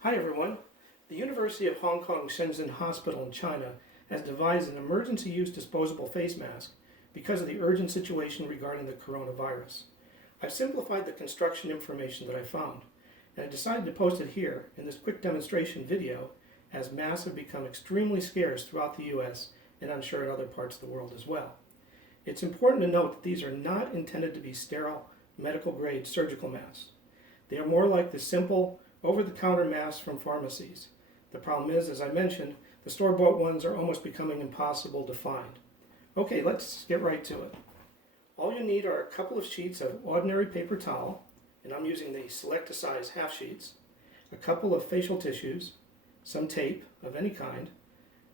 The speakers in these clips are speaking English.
Hi everyone. The University of Hong Kong Shenzhen Hospital in China has devised an emergency use disposable face mask because of the urgent situation regarding the coronavirus. I've simplified the construction information that I found, and I decided to post it here in this quick demonstration video as masks have become extremely scarce throughout the US and I'm sure in other parts of the world as well. It's important to note that these are not intended to be sterile, medical grade surgical masks. They are more like the simple over-the-counter masks from pharmacies. The problem is, as I mentioned, the store-bought ones are almost becoming impossible to find. Okay, let's get right to it. All you need are a couple of sheets of ordinary paper towel, and I'm using the select-to-size half sheets, a couple of facial tissues, some tape of any kind,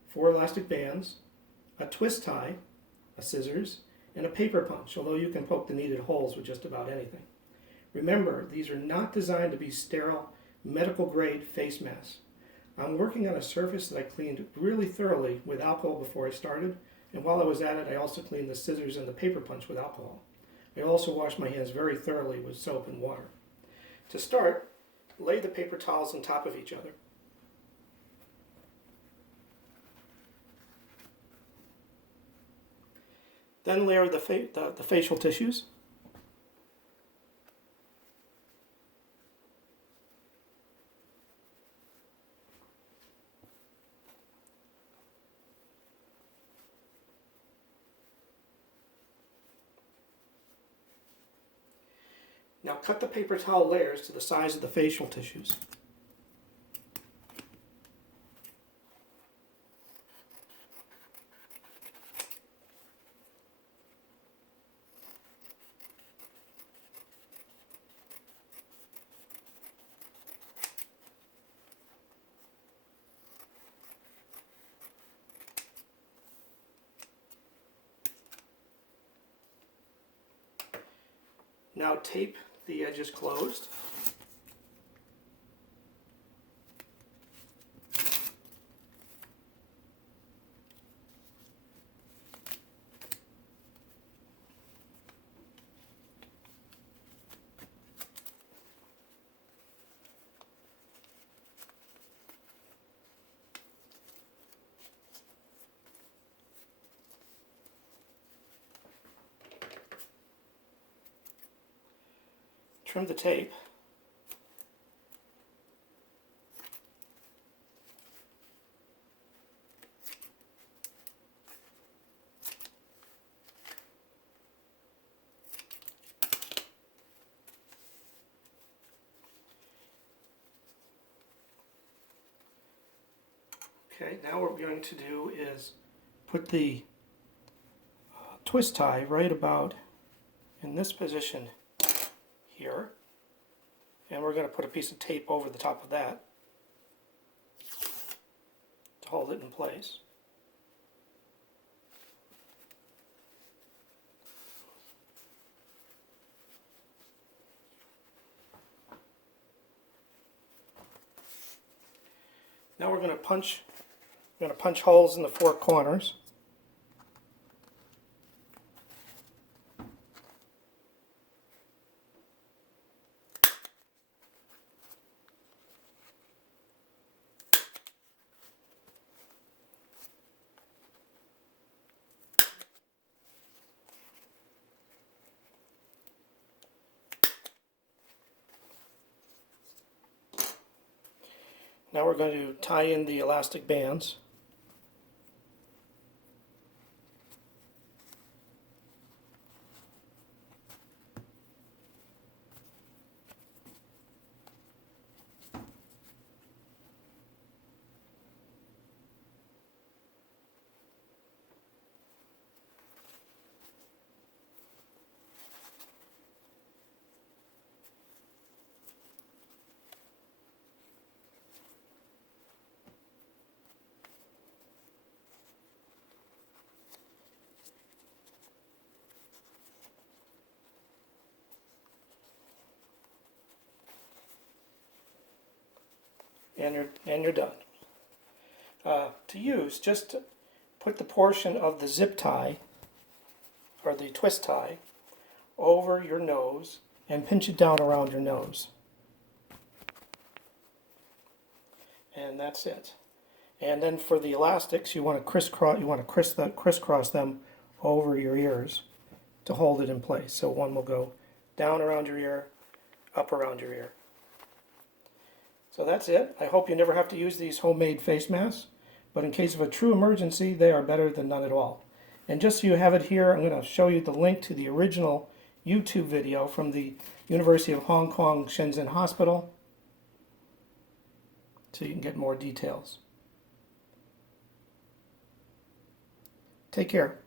4 elastic bands, a twist tie, a scissors, and a paper punch, although you can poke the needed holes with just about anything. Remember, these are not designed to be sterile, medical grade face masks. I'm working on a surface that I cleaned really thoroughly with alcohol before I started, and while I was at it I also cleaned the scissors and the paper punch with alcohol. I also washed my hands very thoroughly with soap and water. To start, lay the paper towels on top of each other. Then layer the facial tissues. Now cut the paper towel layers to the size of the facial tissues. Now tape the edges closed. Trim the tape. Okay, now what we're going to do is put the twist tie right about in this position here, and we're going to put a piece of tape over the top of that to hold it in place. Now we're going to punch holes in the 4 corners. Now we're going to tie in the elastic bands. And you're done. To use, just put the portion of the zip tie or the twist tie over your nose and pinch it down around your nose. and that's it. And then for the elastics, you want to crisscross them over your ears to hold it in place. So one will go down around your ear, up around your ear. So that's it. I hope you never have to use these homemade face masks, but in case of a true emergency, they are better than none at all. And just so you have it here, I'm going to show you the link to the original YouTube video from the University of Hong Kong Shenzhen Hospital, so you can get more details. Take care.